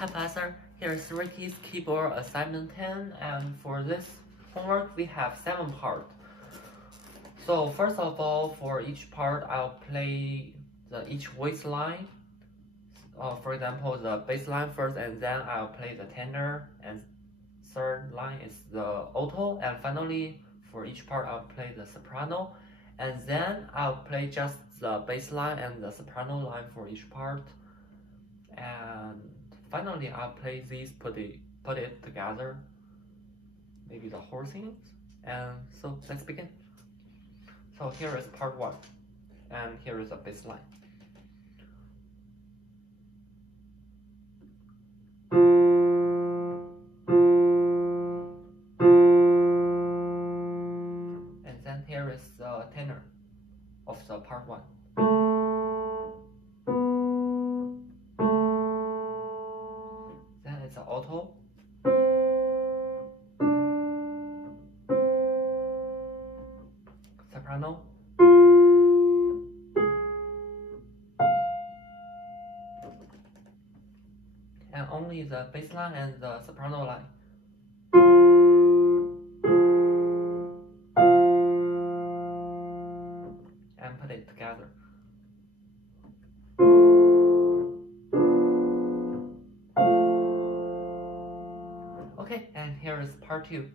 Hi Professor, here's Ruiqi's keyboard assignment 10, and for this homework we have 7 parts. So first of all, for each part I'll play each voice line. For example, the bass line first, and then I'll play the tenor, and third line is the alto, and finally for each part I'll play the soprano, and then I'll play just the bass line and the soprano line for each part, and finally I'll play these, put it together, maybe the whole thing. And so let's begin. So here is part 1, and here is the bass line. And then here is the tenor of the part 1. Then it's the alto. Soprano. And only the bass line and the soprano line. And put it together. Okay, and here is part 2.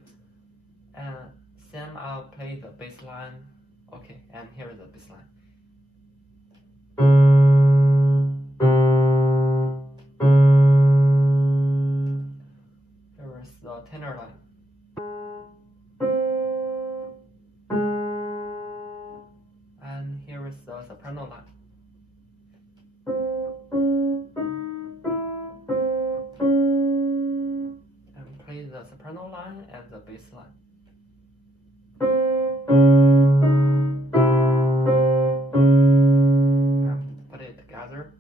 And then I'll play the bass line. Okay, and here is the bass line. Here is the tenor line. And here is the soprano line. And play the soprano line and the bass line. And put it together.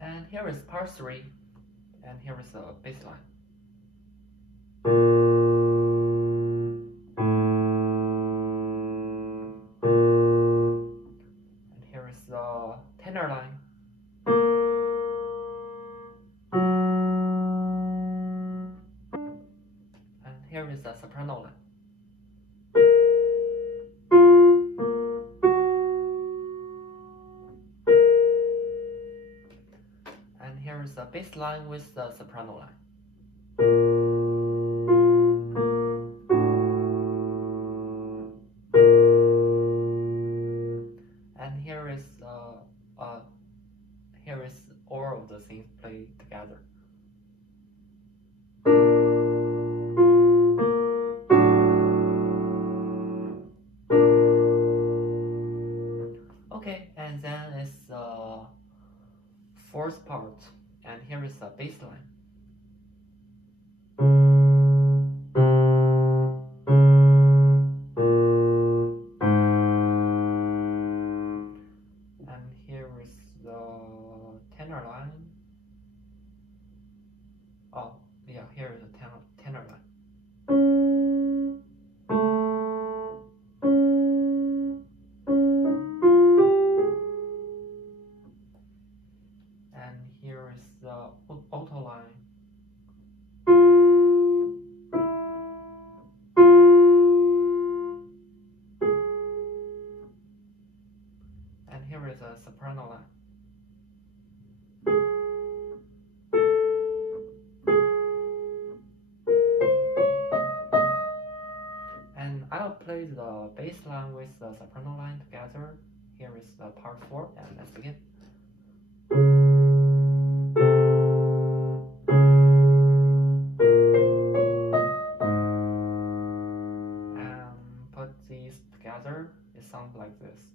And here is part 3, and here is the bass line. And here is the tenor line. And here is the soprano line. And here is the bass line with the soprano line. And here is all of the things played together. Okay, and then it's the fourth part, and here is the bass line. And here is the tenor line. Oh, yeah, here is the tenor line. And here is the alto line. And here is a soprano line. And I'll play the bass line with the soprano line together. Here is the part 4, and let's begin. And put these together, it sounds like this.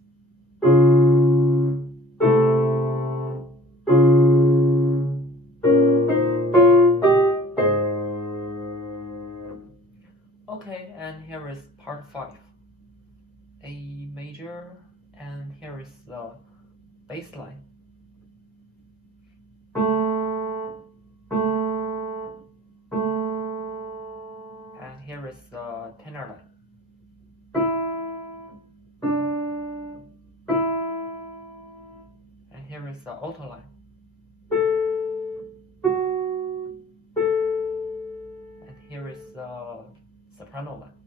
Okay, and here is part 5, A major, and here is the bass line. And here is the tenor line. alto line. And here is the soprano line.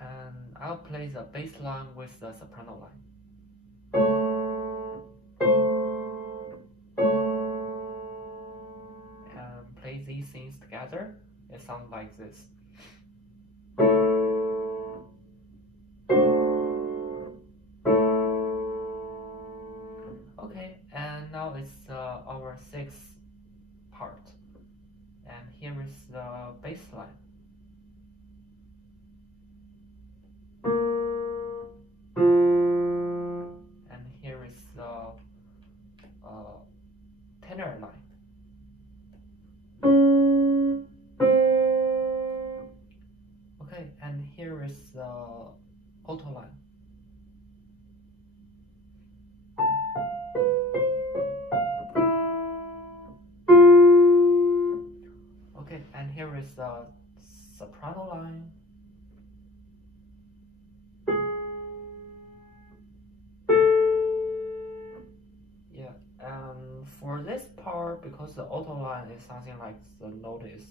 And I'll play the bass line with the soprano line. And play these things together. It sounds like this. Okay, and now it's our sixth part. And here is the bass line. And here is the tenor line. Okay, and here is the alto line. Okay, and here is the soprano line. Yeah, and for this part, because the alto line is something like the note is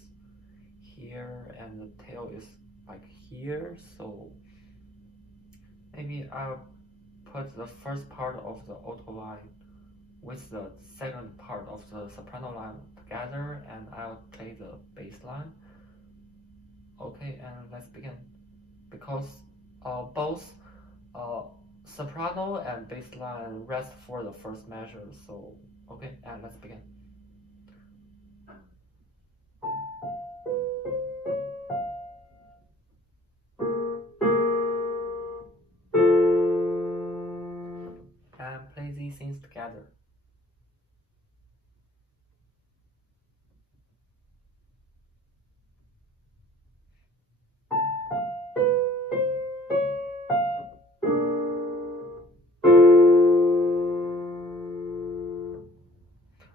here and the tail is like here, so maybe I'll put the first part of the alto line with the second part of the soprano line together, and I'll play the bass line. Okay, and let's begin. Because both soprano and bass line rest for the first measure, so okay, and let's begin. And play these things together.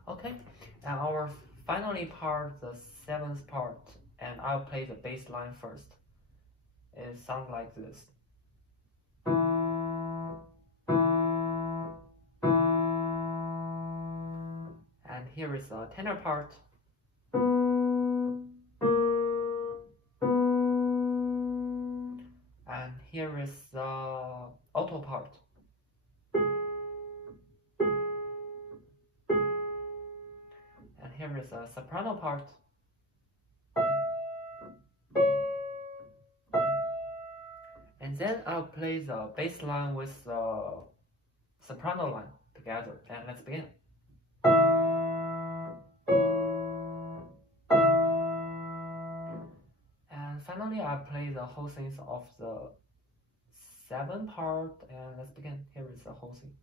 Okay, and our finally part, the seventh part, and I'll play the bass line first. It sounds like this. And here is the tenor part. And here is the alto part. And here is the soprano part. And then I'll play the bass line with the soprano line together. And let's begin. And finally, I play the whole things of the seventh part. And let's begin. Here is the whole thing.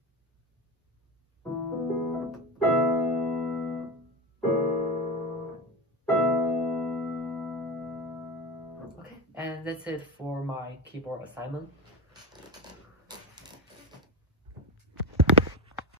Okay, and that's it for my keyboard assignment.